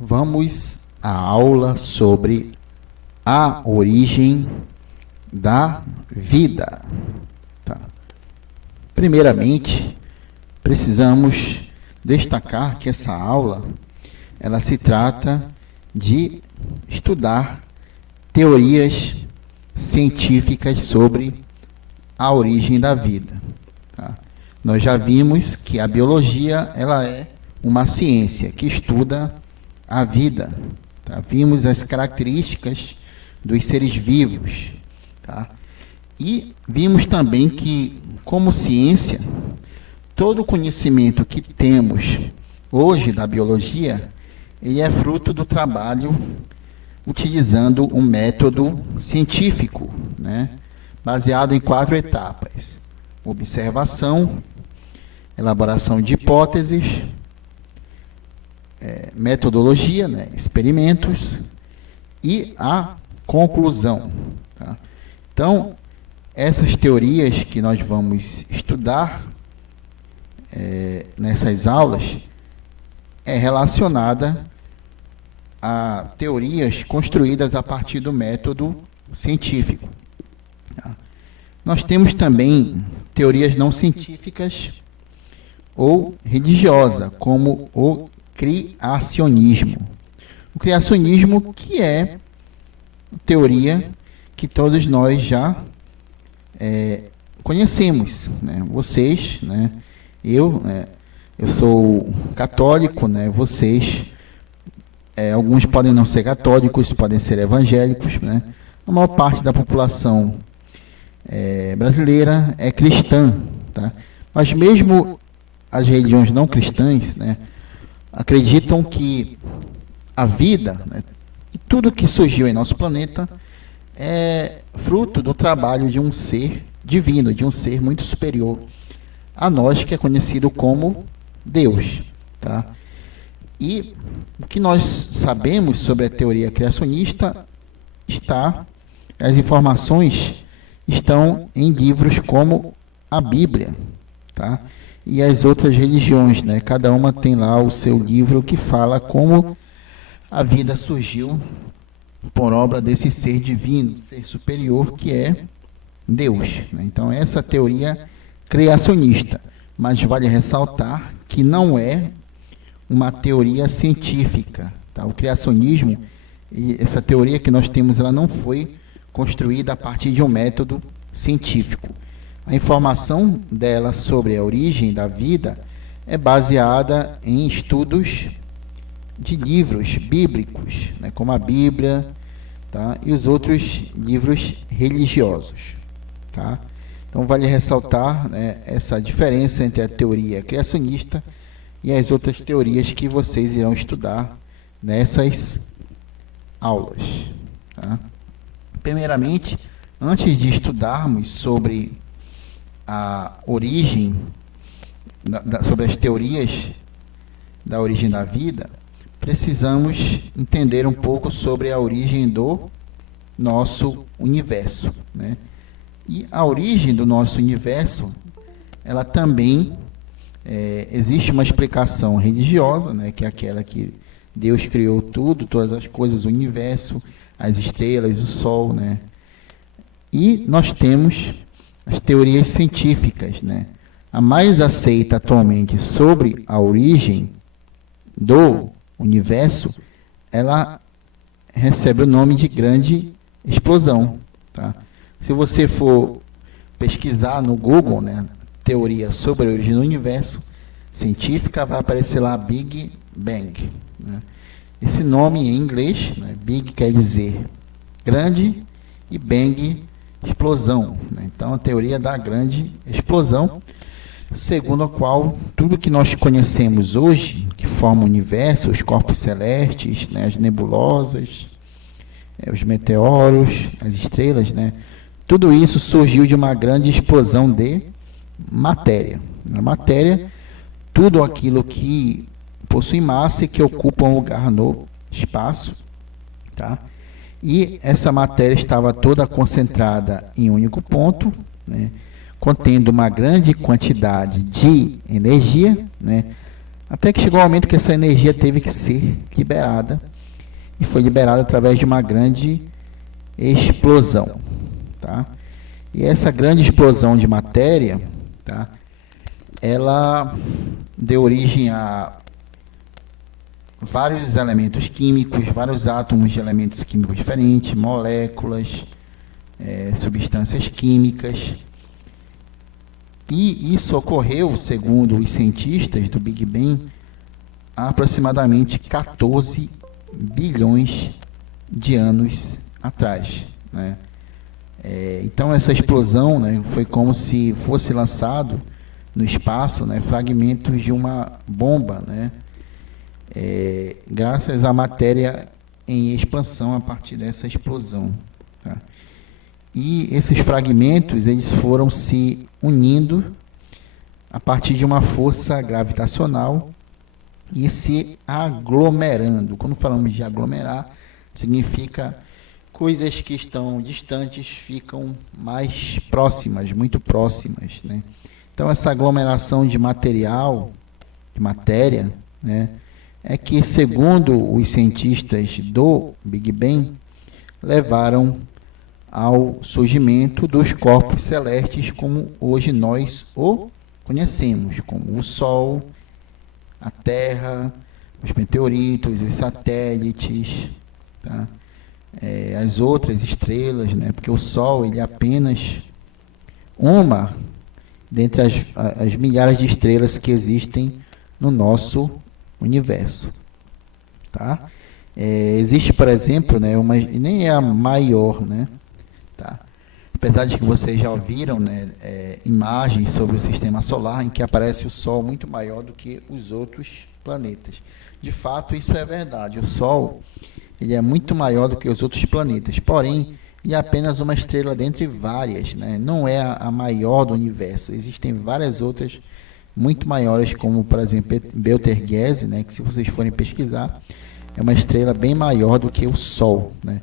Vamos à aula sobre a origem da vida. Tá. Primeiramente, precisamos destacar que essa aula ela se trata de estudar teorias científicas sobre a origem da vida. Tá? Nós já vimos que a biologia ela é uma ciência que estuda a vida. Tá? Vimos as características dos seres vivos. Tá? E vimos também que, como ciência, todo o conhecimento que temos hoje da biologia, ele é fruto do trabalho utilizando um método científico, né? Baseado em 4 etapas: observação, elaboração de hipóteses, metodologia, né? Experimentos e a conclusão. Tá? Então, essas teorias que nós vamos estudar nessas aulas é relacionada a teorias construídas a partir do método científico. Tá? Nós temos também teorias não científicas ou religiosas, como o criacionismo. O criacionismo que é teoria que todos nós já conhecemos, né? Vocês, né? Eu sou católico, né? Vocês, alguns podem não ser católicos, podem ser evangélicos, né? A maior parte da população brasileira é cristã, tá? Mas mesmo as religiões não cristãs, né, acreditam que a vida, né, e tudo que surgiu em nosso planeta é fruto do trabalho de um ser divino, de um ser muito superior a nós, que é conhecido como Deus. Tá? E o que nós sabemos sobre a teoria criacionista as informações estão em livros como a Bíblia, tá? E as outras religiões, né? Cada uma tem lá o seu livro que fala como a vida surgiu por obra desse ser divino, ser superior que é Deus. Né? Então, essa teoria criacionista, mas vale ressaltar que não é uma teoria científica. Tá? O criacionismo, essa teoria que nós temos, ela não foi construída a partir de um método científico. A informação dela sobre a origem da vida é baseada em estudos de livros bíblicos, né, como a Bíblia, tá, e os outros livros religiosos. Tá? Então, vale ressaltar, né, essa diferença entre a teoria criacionista e as outras teorias que vocês irão estudar nessas aulas. Tá? Primeiramente, antes de estudarmos sobre a origem, sobre as teorias da origem da vida, precisamos entender um pouco sobre a origem do nosso universo. Né? E a origem do nosso universo, ela também existe uma explicação religiosa, né, que é aquela que Deus criou tudo, todas as coisas, o universo, as estrelas, o sol, né? E nós temos as teorias científicas, né? A mais aceita atualmente sobre a origem do universo, ela recebe o nome de grande explosão. Tá? Se você for pesquisar no Google, né, teoria sobre a origem do universo científica, vai aparecer lá Big Bang. Né? Esse nome em inglês, né, Big quer dizer grande e Bang, explosão. Né? Então, a teoria da grande explosão, segundo a qual tudo que nós conhecemos hoje, que forma o universo, os corpos celestes, né, as nebulosas, os meteoros, as estrelas, né, tudo isso surgiu de uma grande explosão de matéria. A matéria, tudo aquilo que possui massa e que ocupa um lugar no espaço, tá? E essa matéria estava toda concentrada em um único ponto, né, contendo uma grande quantidade de energia, né, Até que chegou o momento que essa energia teve que ser liberada, e foi liberada através de uma grande explosão, tá? E essa grande explosão de matéria, tá? Ela deu origem a vários elementos químicos, vários átomos de elementos químicos diferentes, moléculas, substâncias químicas. E isso ocorreu, segundo os cientistas do Big Bang, há aproximadamente 14 bilhões de anos atrás, né? Então essa explosão, né, foi como se fosse lançado no espaço, né, fragmentos de uma bomba, né, graças à matéria em expansão a partir dessa explosão, tá? E esses fragmentos eles foram se unindo a partir de uma força gravitacional e se aglomerando. Quando falamos de aglomerar, significa coisas que estão distantes ficam mais próximas, muito próximas, né? Então essa aglomeração de material, de matéria, né, é que, segundo os cientistas do Big Bang, levaram ao surgimento dos corpos celestes como hoje nós o conhecemos, como o Sol, a Terra, os meteoritos, os satélites, tá? As outras estrelas, né? Porque o Sol ele é apenas uma dentre as milhares de estrelas que existem no nosso universo, tá? Existe, por exemplo, né, nem é a maior, né? Tá? Apesar de que vocês já ouviram, né, imagens sobre o sistema solar em que aparece o Sol muito maior do que os outros planetas. De fato, isso é verdade. O Sol ele é muito maior do que os outros planetas, porém, ele é apenas uma estrela dentre várias, né? Não é a maior do universo. Existem várias outras muito maiores, como, por exemplo, Betelgeuse, né, que se vocês forem pesquisar, é uma estrela bem maior do que o Sol, né?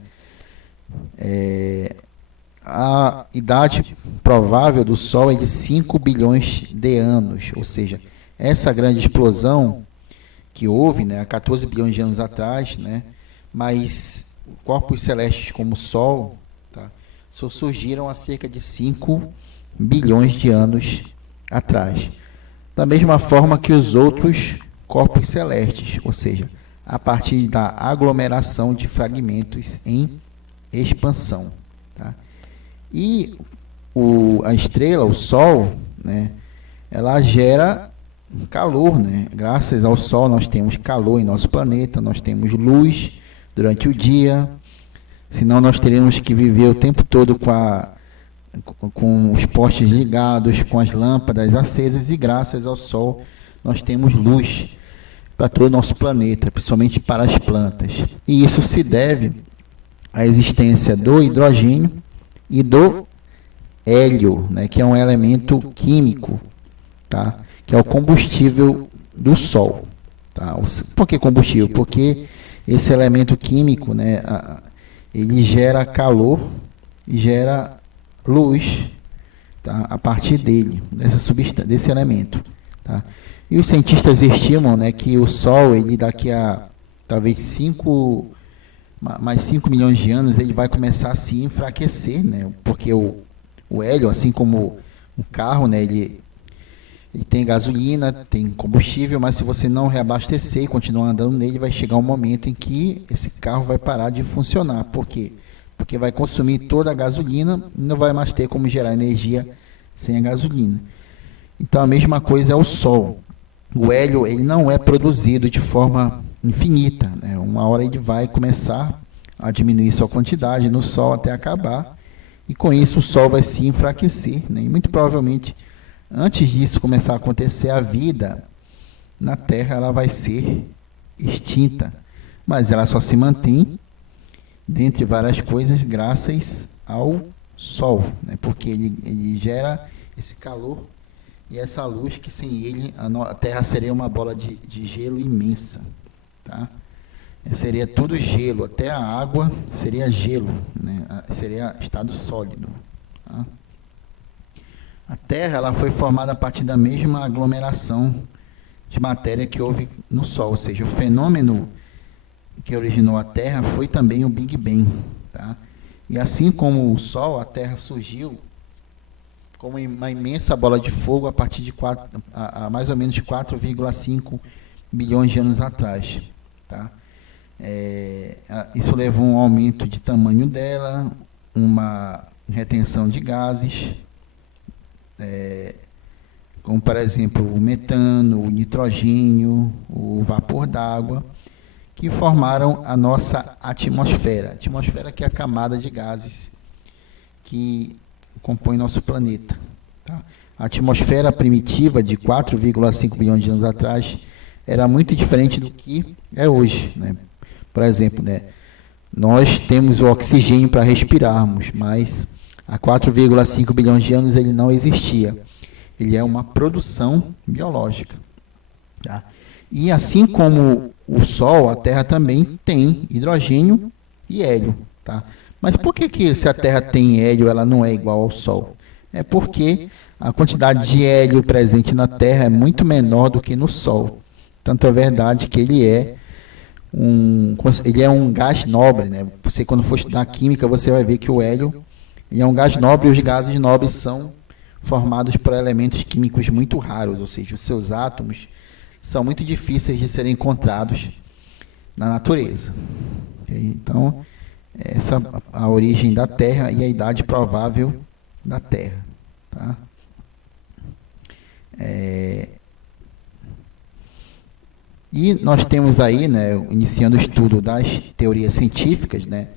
A idade provável do Sol é de 5 bilhões de anos, ou seja, essa grande explosão que houve, né, há 14 bilhões de anos atrás, né, mas corpos celestes como o Sol, tá, só surgiram há cerca de 5 bilhões de anos atrás. Da mesma forma que os outros corpos celestes, ou seja, a partir da aglomeração de fragmentos em expansão, tá? E a estrela, o Sol, né, ela gera calor, né? Graças ao Sol nós temos calor em nosso planeta, nós temos luz durante o dia, senão nós teríamos que viver o tempo todo com os postes ligados, com as lâmpadas acesas, e graças ao Sol nós temos luz para todo o nosso planeta, principalmente para as plantas. E isso se deve à existência do hidrogênio e do hélio, né, que é um elemento químico, tá, que é o combustível do Sol. Tá? Por que combustível? Porque esse elemento químico, né, ele gera calor e gera luz, tá, a partir dele, desse elemento. Tá? E os cientistas estimam, né, que o Sol, ele daqui a talvez mais 5 milhões de anos, ele vai começar a se enfraquecer, né, porque o hélio, assim como um carro, né, ele tem gasolina, tem combustível, mas se você não reabastecer e continuar andando nele, vai chegar um momento em que esse carro vai parar de funcionar. Por quê? Porque vai consumir toda a gasolina e não vai mais ter como gerar energia sem a gasolina. Então a mesma coisa é o Sol. O hélio ele não é produzido de forma infinita, né? Uma hora ele vai começar a diminuir sua quantidade no Sol até acabar, e com isso o Sol vai se enfraquecer, né? E muito provavelmente, antes disso começar a acontecer, a vida na Terra ela vai ser extinta, mas ela só se mantém, dentre várias coisas, graças ao Sol, né? Porque ele gera esse calor e essa luz que sem ele a Terra seria uma bola de gelo imensa, tá? Seria tudo gelo, até a água seria gelo, né? Seria estado sólido, tá? A Terra ela foi formada a partir da mesma aglomeração de matéria que houve no Sol, ou seja, o fenômeno que originou a Terra foi também o Big Bang, tá? E assim como o Sol, a Terra surgiu como uma imensa bola de fogo a partir de mais ou menos 4,5 bilhões de anos atrás, tá? Isso levou a um aumento de tamanho dela, uma retenção de gases, como por exemplo o metano, o nitrogênio, o vapor d'água, que formaram a nossa atmosfera. A atmosfera que é a camada de gases que compõe nosso planeta. Tá? A atmosfera primitiva de 4,5 bilhões de anos atrás era muito diferente do que é hoje, né? Por exemplo, né, nós temos o oxigênio para respirarmos, mas há 4,5 bilhões de anos ele não existia. Ele é uma produção biológica. Tá? E assim como o Sol, a Terra também tem hidrogênio e hélio. Tá? Mas por que se a Terra tem hélio, ela não é igual ao Sol? É porque a quantidade de hélio presente na Terra é muito menor do que no Sol. Tanto é verdade que ele é um gás nobre, né? Você, quando for estudar química, você vai ver que o hélio é um gás nobre, e os gases nobres são formados por elementos químicos muito raros, ou seja, os seus átomos são muito difíceis de serem encontrados na natureza. Então, essa é a origem da Terra e a idade provável da Terra. Tá? E nós temos aí, né, iniciando o estudo das teorias científicas, né,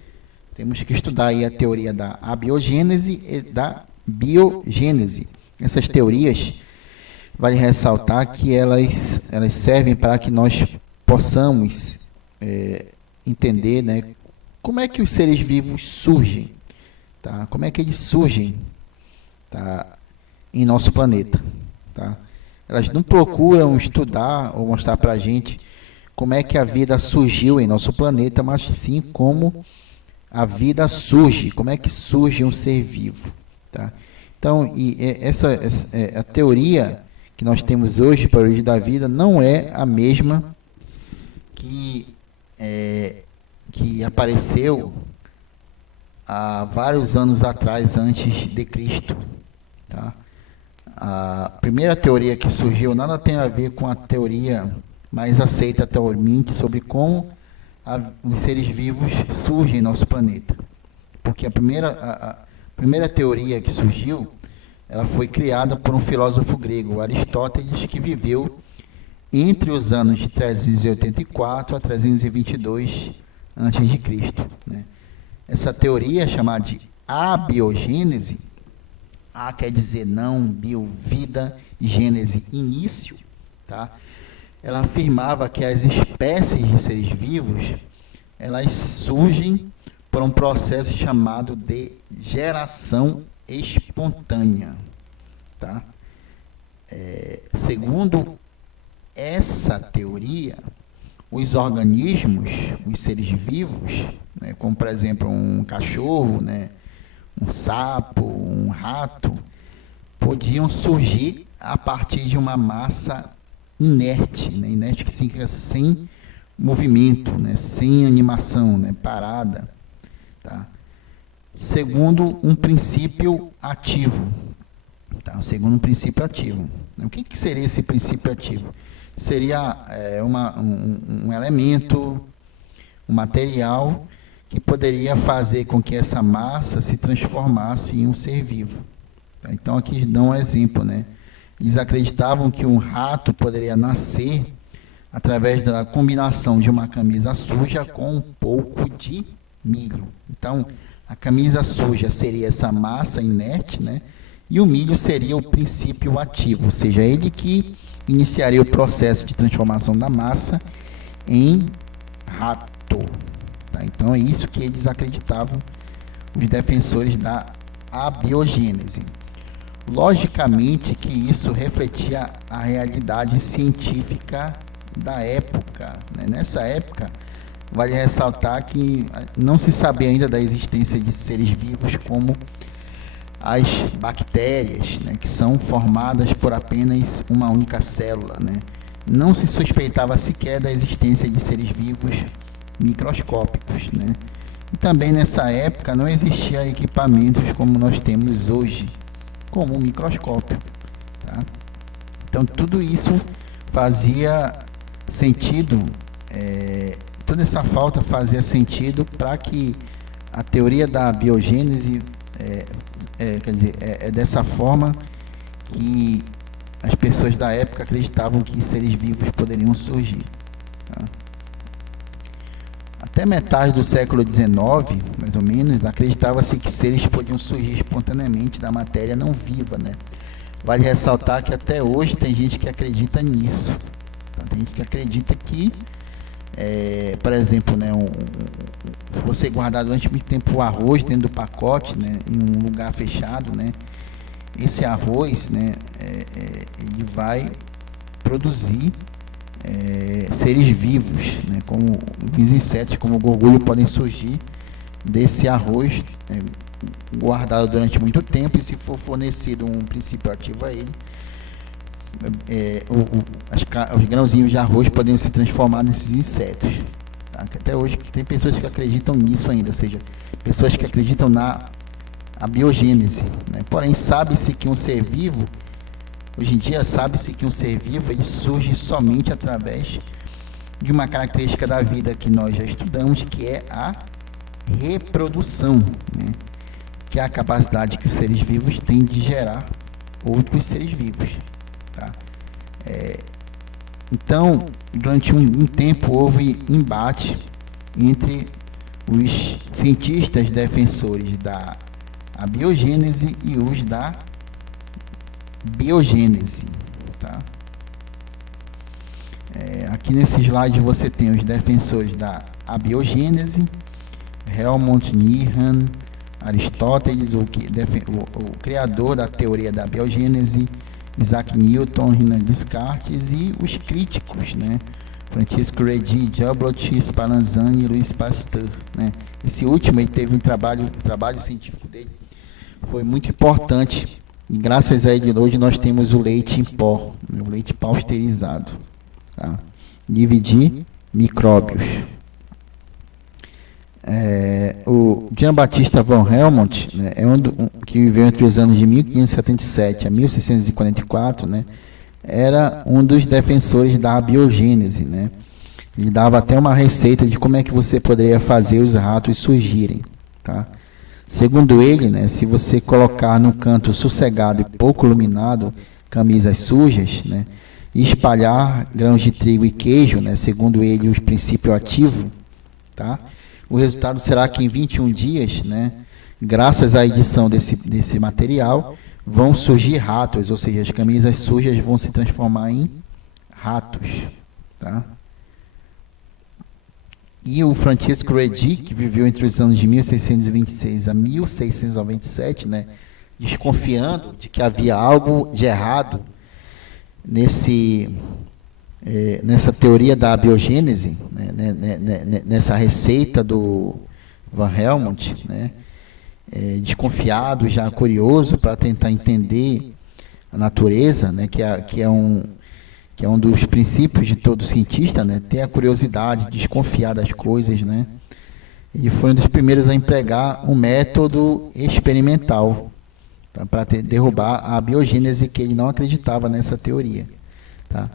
temos que estudar aí a teoria da abiogênese e da biogênese. Essas teorias, vale ressaltar que elas servem para que nós possamos entender, né, como é que os seres vivos surgem, tá? Como é que eles surgem, tá, em nosso planeta. Tá? Elas não procuram estudar ou mostrar para a gente como é que a vida surgiu em nosso planeta, mas sim como a vida surge, como é que surge um ser vivo. Tá? Então, a teoria que nós temos hoje para a origem da vida não é a mesma que apareceu há vários anos atrás, antes de Cristo. Tá? A primeira teoria que surgiu nada tem a ver com a teoria mais aceita atualmente sobre como os seres vivos surgem em nosso planeta. Porque a primeira teoria que surgiu, ela foi criada por um filósofo grego, Aristóteles, que viveu entre os anos de 384 a 322 a.C. Né? Essa teoria é chamada de abiogênese. A quer dizer não, bio, vida, gênese, início. Tá? Ela afirmava que as espécies de seres vivos, elas surgem por um processo chamado de geração espontânea. Tá? Segundo essa teoria, os organismos, os seres vivos, né, como por exemplo um cachorro, né, um sapo, um rato, podiam surgir a partir de uma massa inerte, né, inerte que significa sem movimento, né, sem animação, né, parada. Tá? Segundo um princípio ativo. Tá? Segundo um princípio ativo. O que seria esse princípio ativo? Seria um elemento, um material que poderia fazer com que essa massa se transformasse em um ser vivo. Então aqui dão um exemplo, né? Eles acreditavam que um rato poderia nascer através da combinação de uma camisa suja com um pouco de milho. Então a camisa suja seria essa massa inerte, né? E o milho seria o princípio ativo, ou seja, ele que iniciaria o processo de transformação da massa em rato. Tá? Então é isso que eles acreditavam, os defensores da abiogênese. Logicamente que isso refletia a realidade científica da época. Né? Nessa época, vale ressaltar que não se sabia ainda da existência de seres vivos como as bactérias, né, que são formadas por apenas uma única célula, né? não se suspeitava sequer da existência de seres vivos microscópicos, né? E também nessa época não existia equipamentos como nós temos hoje, como um microscópio, tá? Então tudo isso fazia sentido, toda essa falta fazia sentido para que a teoria da biogênese, quer dizer, é dessa forma que as pessoas da época acreditavam que seres vivos poderiam surgir, tá? Até metade do século XIX, mais ou menos, acreditava-se que seres podiam surgir espontaneamente da matéria não viva, né? Vale ressaltar que até hoje tem gente que acredita nisso. Tá? Tem gente que acredita que, por exemplo, né, se você guardar durante muito tempo o arroz dentro do pacote, né, em um lugar fechado, né, esse arroz, né, ele vai produzir seres vivos, né, como os insetos, como o gorgulho, podem surgir desse arroz guardado durante muito tempo, e se for fornecido um princípio ativo a ele, os grãozinhos de arroz podem se transformar nesses insetos, tá? Até hoje tem pessoas que acreditam nisso ainda, ou seja, pessoas que acreditam na biogênese, né? Porém, sabe-se que um ser vivo, hoje em dia sabe-se que um ser vivo ele surge somente através de uma característica da vida que nós já estudamos, que é a reprodução, né? Que é a capacidade que os seres vivos têm de gerar outros seres vivos, tá? Então, durante um tempo houve embate entre os cientistas defensores da biogênese e os da biogênese, tá? Aqui nesse slide você tem os defensores da abiogênese: Helmut Nihon, Aristóteles, o criador da teoria da biogênese, Isaac Newton, René Descartes, e os críticos, né? Francisco Redi, Joubert, Spallanzani e Louis Pasteur, né? Esse último, ele teve o trabalho científico dele foi muito importante, e graças a ele hoje nós temos o leite em pó, o leite pasteurizado, tá? Dividir micróbios. O Jean-Baptiste von Helmont, né, que viveu entre os anos de 1577 a 1644, né, era um dos defensores da biogênese, né? Ele dava até uma receita de como é que você poderia fazer os ratos surgirem, tá? Segundo ele, né, se você colocar num canto sossegado e pouco iluminado camisas sujas, né, e espalhar grãos de trigo e queijo, né, segundo ele, os princípios ativos, tá? O resultado será que em 21 dias, né, graças à edição desse material, vão surgir ratos, ou seja, as camisas sujas vão se transformar em ratos, tá? E o Francisco Redi, que viveu entre os anos de 1626 a 1697, né, desconfiando de que havia algo de errado nessa teoria da biogênese, né, nessa receita do Van Helmont, né, desconfiado, já curioso para tentar entender a natureza, né, que é um dos princípios de todo cientista, né, ter a curiosidade, desconfiar das coisas, né. E foi um dos primeiros a empregar um método experimental, tá, para derrubar a biogênese, que ele não acreditava nessa teoria, tá.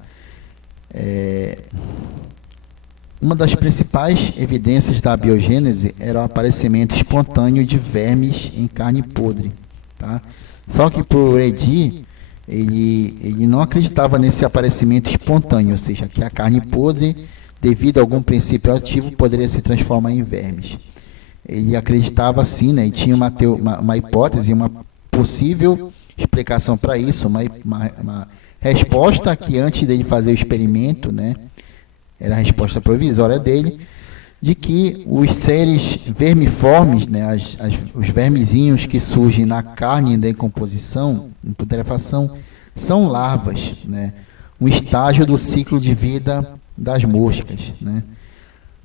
Uma das principais evidências da biogênese era o aparecimento espontâneo de vermes em carne podre, tá? Só que por Redi, ele não acreditava nesse aparecimento espontâneo, ou seja, que a carne podre, devido a algum princípio ativo, poderia se transformar em vermes. Ele acreditava assim, né, e tinha uma hipótese, uma possível explicação para isso, uma resposta que antes dele fazer o experimento, né, era a resposta provisória dele, de que os seres vermiformes, né, os vermezinhos que surgem na carne em decomposição, em putrefação, são larvas, né, um estágio do ciclo de vida das moscas, né.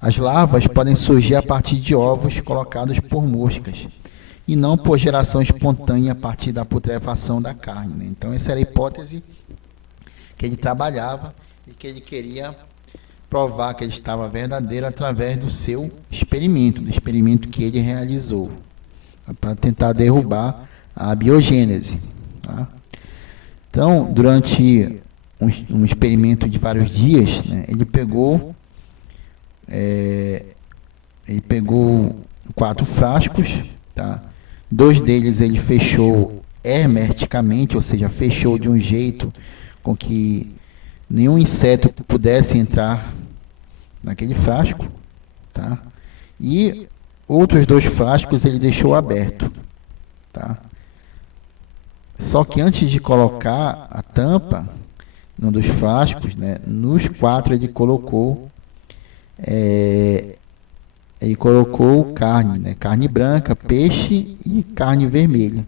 As larvas podem surgir a partir de ovos colocados por moscas, e não por geração espontânea a partir da putrefação da carne, né. Então essa era a hipótese que ele trabalhava, e que ele queria provar que ele estava verdadeiro através do seu experimento, do experimento que ele realizou, para tentar derrubar a biogênese. Tá? Então, durante um experimento de vários dias, né, ele pegou 4 frascos, tá? 2 deles ele fechou hermeticamente, ou seja, fechou de um jeito com que nenhum inseto pudesse entrar naquele frasco, tá? E outros 2 frascos ele deixou aberto, tá? Só que antes de colocar a tampa num dos frascos, né, nos 4 ele colocou carne, né, carne branca, peixe e carne vermelha.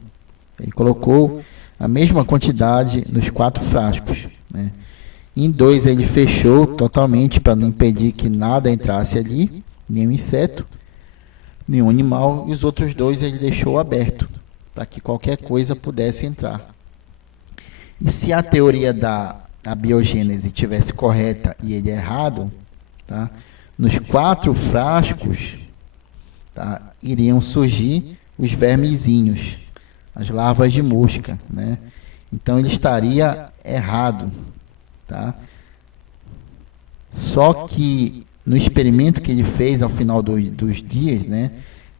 Ele colocou a mesma quantidade nos 4 frascos, né? Em 2 ele fechou totalmente para não impedir que nada entrasse ali, nenhum inseto, nenhum animal, e os outros 2 ele deixou aberto, para que qualquer coisa pudesse entrar. E se a teoria da biogênese tivesse correta e ele errado, tá? Nos 4 frascos, tá, iriam surgir os vermezinhos, as larvas de mosca, né? Então ele estaria errado, tá? Só que no experimento que ele fez ao final dos dias, né,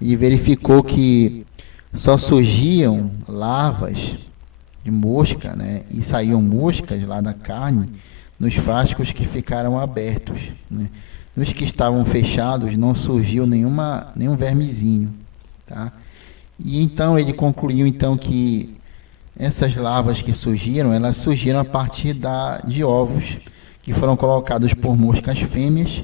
ele verificou que só surgiam larvas de mosca, né, e saíam moscas lá da carne nos frascos que ficaram abertos, né? Nos que estavam fechados não surgiu nenhum vermezinho, tá? E então ele concluiu então que essas larvas que surgiram, elas surgiram a partir de ovos que foram colocados por moscas fêmeas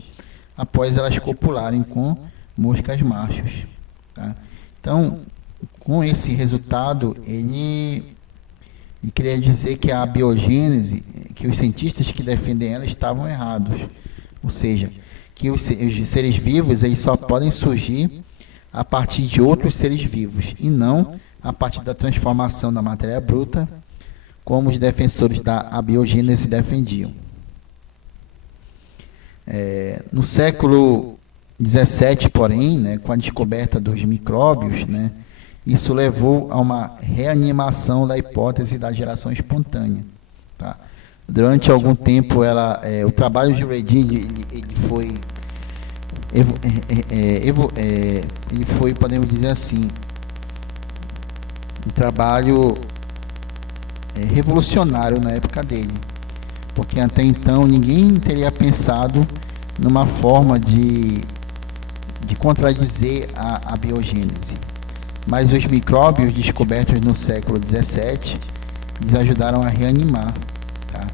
após elas copularem com moscas machos, tá? Então, com esse resultado, ele queria dizer que a biogênese, que os cientistas que defendem ela estavam errados, ou seja, que os seres vivos eles só podem surgir a partir de outros seres vivos e não a partir da transformação da matéria bruta, como os defensores da abiogênese defendiam. No século XVII, porém, né, com a descoberta dos micróbios, né, isso levou a uma reanimação da hipótese da geração espontânea. Tá? Durante algum tempo, o trabalho de Reid ele foi, podemos dizer assim, um trabalho revolucionário na época dele, porque até então ninguém teria pensado numa forma de contradizer a biogênese. Mas os micróbios descobertos no século XVII, eles ajudaram a reanimar. Tá?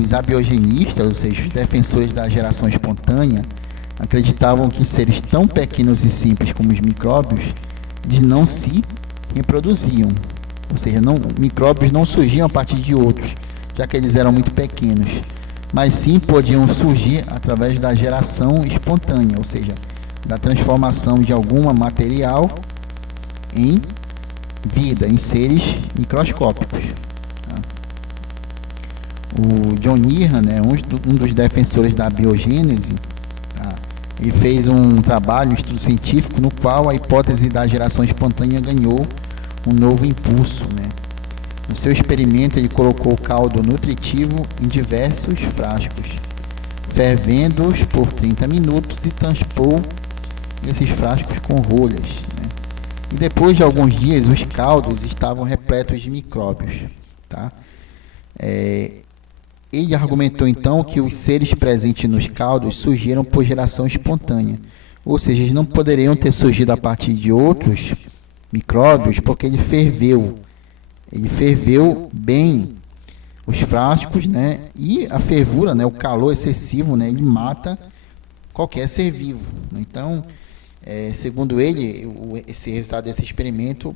Os abiogenistas, ou seja, os defensores da geração espontânea, acreditavam que seres tão pequenos e simples como os micróbios, eles não se reproduziam. Ou seja, micróbios não surgiam a partir de outros, já que eles eram muito pequenos, mas sim podiam surgir através da geração espontânea, ou seja, da transformação de algum material em vida, em seres microscópicos. Tá? O John Neher, né, um dos defensores da biogênese, tá? Ele fez um trabalho, um estudo científico, no qual a hipótese da geração espontânea ganhou um novo impulso, né? No seu experimento, ele colocou caldo nutritivo em diversos frascos, fervendo-os por 30 minutos e tampou esses frascos com rolhas, né? E depois de alguns dias, os caldos estavam repletos de micróbios. Tá? Ele argumentou então que os seres presentes nos caldos surgiram por geração espontânea, ou seja, eles não poderiam ter surgido a partir de outros micróbios, porque ele ferveu bem os frascos, né? E a fervura, né? O calor excessivo, né? Ele mata qualquer ser vivo. Então, segundo ele, esse resultado desse experimento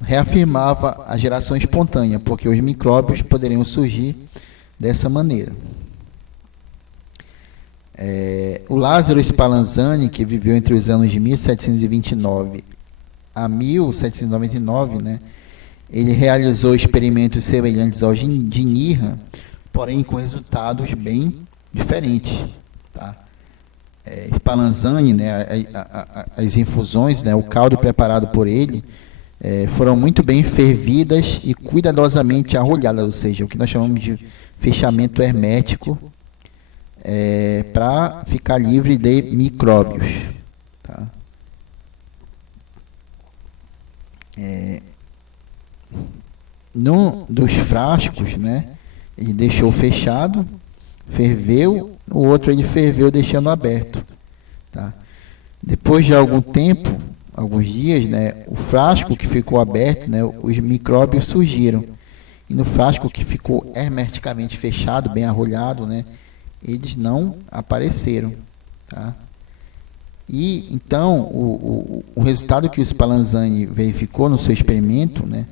reafirmava a geração espontânea, porque os micróbios poderiam surgir dessa maneira. O Lázaro Spallanzani, que viveu entre os anos de 1729 a 1799, né, ele realizou experimentos semelhantes aos de Neher, porém com resultados bem diferentes, tá? Spallanzani, né, as infusões, né, o caldo preparado por ele, foram muito bem fervidas e cuidadosamente arrolhadas, ou seja, o que nós chamamos de fechamento hermético, para ficar livre de micróbios, tá? Num dos frascos, né, ele deixou fechado, ferveu, o outro ele ferveu deixando aberto, tá? Depois de algum tempo, alguns dias, né, o frasco que ficou aberto, né, os micróbios surgiram. E no frasco que ficou hermeticamente fechado, bem arrolhado, né, eles não apareceram, tá? E então o resultado que o Spallanzani verificou no seu experimento, né,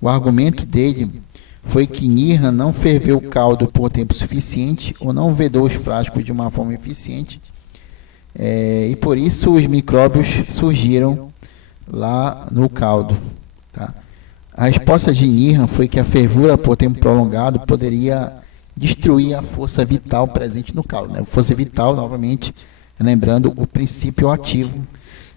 o argumento dele foi que Nirhan não ferveu o caldo por tempo suficiente ou não vedou os frascos de uma forma eficiente, e por isso os micróbios surgiram lá no caldo, tá? A resposta de Nirhan foi que a fervura por tempo prolongado poderia destruir a força vital presente no caldo, né? Força vital, novamente, lembrando o princípio ativo,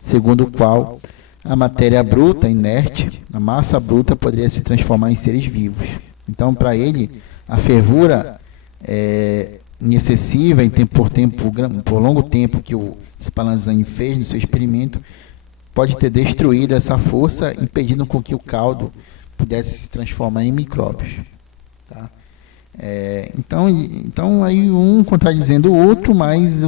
segundo o qual a matéria bruta, inerte, a massa bruta poderia se transformar em seres vivos. Então, para ele, a fervura excessiva por longo tempo que o Spallanzani fez no seu experimento pode ter destruído essa força, impedindo com que o caldo pudesse se transformar em micróbios, tá? Então aí um contradizendo o outro, mas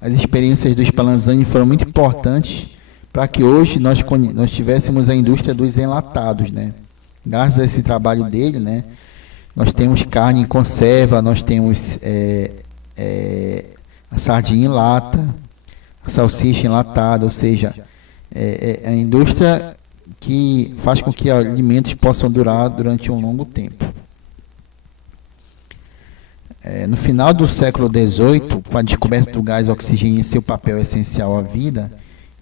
as experiências do Spallanzani foram muito importantes para que hoje nós tivéssemos a indústria dos enlatados, né? Graças a esse trabalho dele, né, nós temos carne em conserva, nós temos a sardinha em lata, a salsicha enlatada, ou seja, a indústria que faz com que alimentos possam durar durante um longo tempo. No final do século XVIII, com a descoberta do gás oxigênio e seu papel essencial à vida,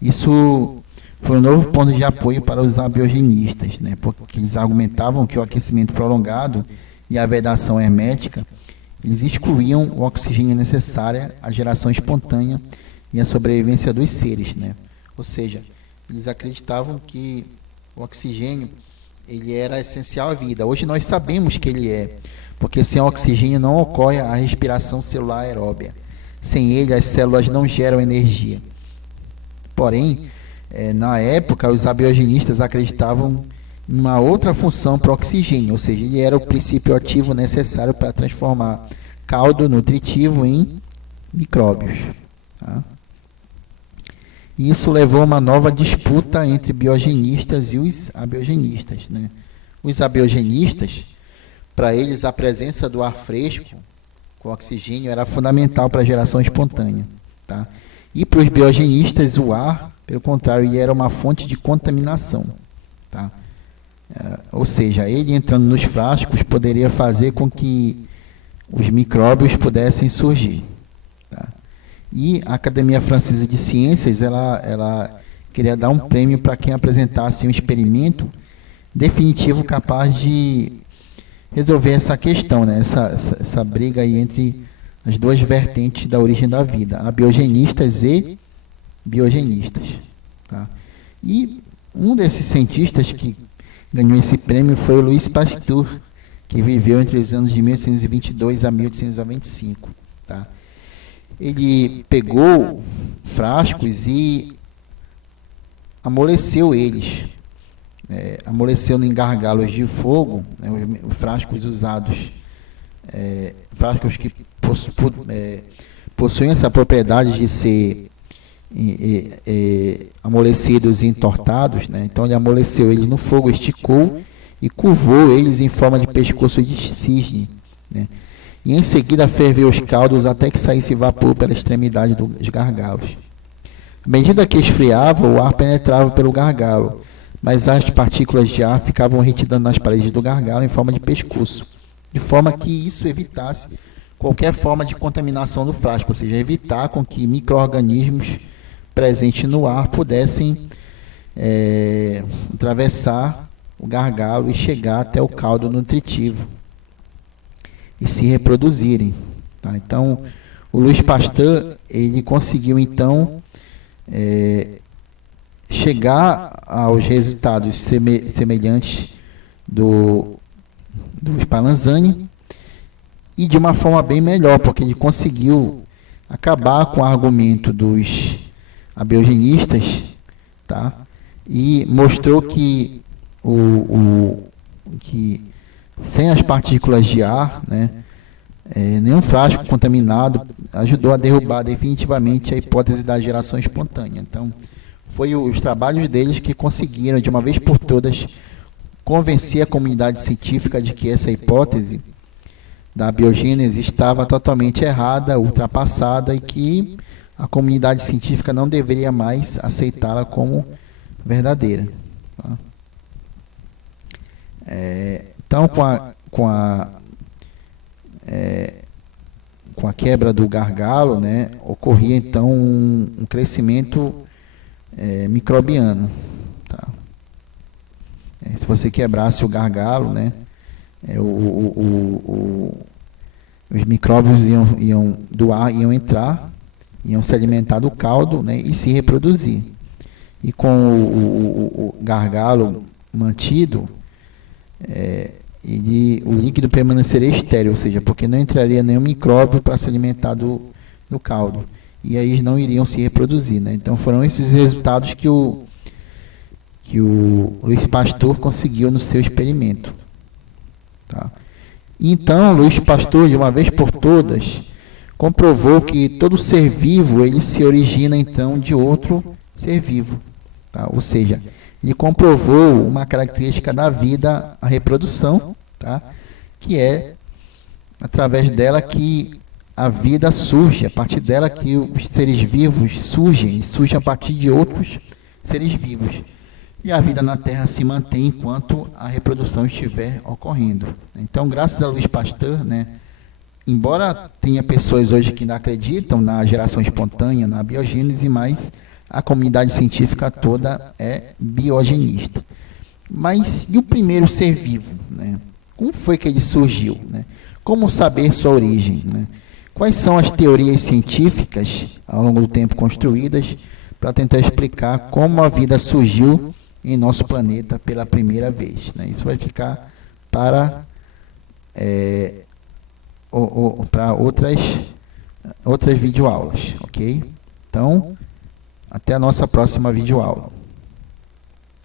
isso foi um novo ponto de apoio para os abiogenistas, né, porque eles argumentavam que o aquecimento prolongado e a vedação hermética, eles excluíam o oxigênio necessário à geração espontânea e à sobrevivência dos seres, né? Ou seja, eles acreditavam que o oxigênio ele era essencial à vida. Hoje nós sabemos que ele é, porque sem oxigênio não ocorre a respiração celular aeróbia. Sem ele, as células não geram energia. Porém, na época, os abiogenistas acreditavam em uma outra função para o oxigênio, ou seja, ele era o princípio ativo necessário para transformar caldo nutritivo em micróbios, tá? E isso levou a uma nova disputa entre biogenistas e os abiogenistas, né? Os abiogenistas, para eles, a presença do ar fresco com oxigênio era fundamental para a geração espontânea, tá? E para os biogenistas, o ar, pelo contrário, ele era uma fonte de contaminação, tá? Ou seja, ele entrando nos frascos poderia fazer com que os micróbios pudessem surgir, tá? E a Academia Francesa de Ciências, ela queria dar um prêmio para quem apresentasse um experimento definitivo capaz de resolver essa questão, né? Essa briga aí entre as duas vertentes da origem da vida, abiogenistas e biogenistas, tá? E um desses cientistas que ganhou esse prêmio foi o Louis Pasteur, que viveu entre os anos de 1822 a 1825, tá? Ele pegou frascos e amoleceu eles, amoleceu em gargalos de fogo, né, os frascos usados, frascos que possuem essa propriedade de ser amolecidos e entortados, né? Então ele amoleceu eles no fogo, esticou e curvou eles em forma de pescoço de cisne, né? E em seguida ferveu os caldos até que saísse vapor pela extremidade dos gargalos. À medida que esfriava, o ar penetrava pelo gargalo, mas as partículas de ar ficavam retidas nas paredes do gargalo em forma de pescoço, de forma que isso evitasse qualquer forma de contaminação do frasco, ou seja, evitar com que micro-organismos presentes no ar pudessem atravessar o gargalo e chegar até o caldo nutritivo. e se reproduzirem. Tá? Então, o Louis Pasteur, ele conseguiu, então, chegar aos resultados semelhantes do Spallanzani, e de uma forma bem melhor, porque ele conseguiu acabar com o argumento dos abiogenistas, tá? E mostrou que que sem as partículas de ar, né, nenhum frasco contaminado ajudou a derrubar definitivamente a hipótese da geração espontânea. Então, foi os trabalhos deles que conseguiram, de uma vez por todas, convencer a comunidade científica de que essa hipótese da biogênese estava totalmente errada, ultrapassada, e que a comunidade científica não deveria mais aceitá-la como verdadeira. Tá? Então, com a quebra do gargalo, né, ocorria então um crescimento microbiano. Tá? Se você quebrasse o gargalo, né, os micróbios do ar iam entrar, iam se alimentar do caldo, né, e se reproduzir. E com o gargalo mantido, o líquido permaneceria estéril, ou seja, porque não entraria nenhum micróbio para se alimentar do caldo. E aí eles não iriam se reproduzir. Né? Então foram esses resultados que o Louis Pasteur conseguiu no seu experimento. Tá? Então, Louis Pasteur, de uma vez por todas, comprovou que todo ser vivo ele se origina então de outro ser vivo. Tá? Ou seja, ele comprovou uma característica da vida, a reprodução, tá? Que é através dela que a vida surge, a partir dela que os seres vivos surgem a partir de outros seres vivos. E a vida na Terra se mantém enquanto a reprodução estiver ocorrendo. Então, graças a Louis Pasteur, né, embora tenha pessoas hoje que ainda acreditam na geração espontânea, na biogênese, mas a comunidade científica toda é biogenista. Mas e o primeiro ser vivo? Né? Como foi que ele surgiu? Né? Como saber sua origem? Né? Quais são as teorias científicas ao longo do tempo construídas para tentar explicar como a vida surgiu em nosso planeta pela primeira vez? Né? Isso vai ficar para outras videoaulas, ok? Então, até a nossa próxima videoaula.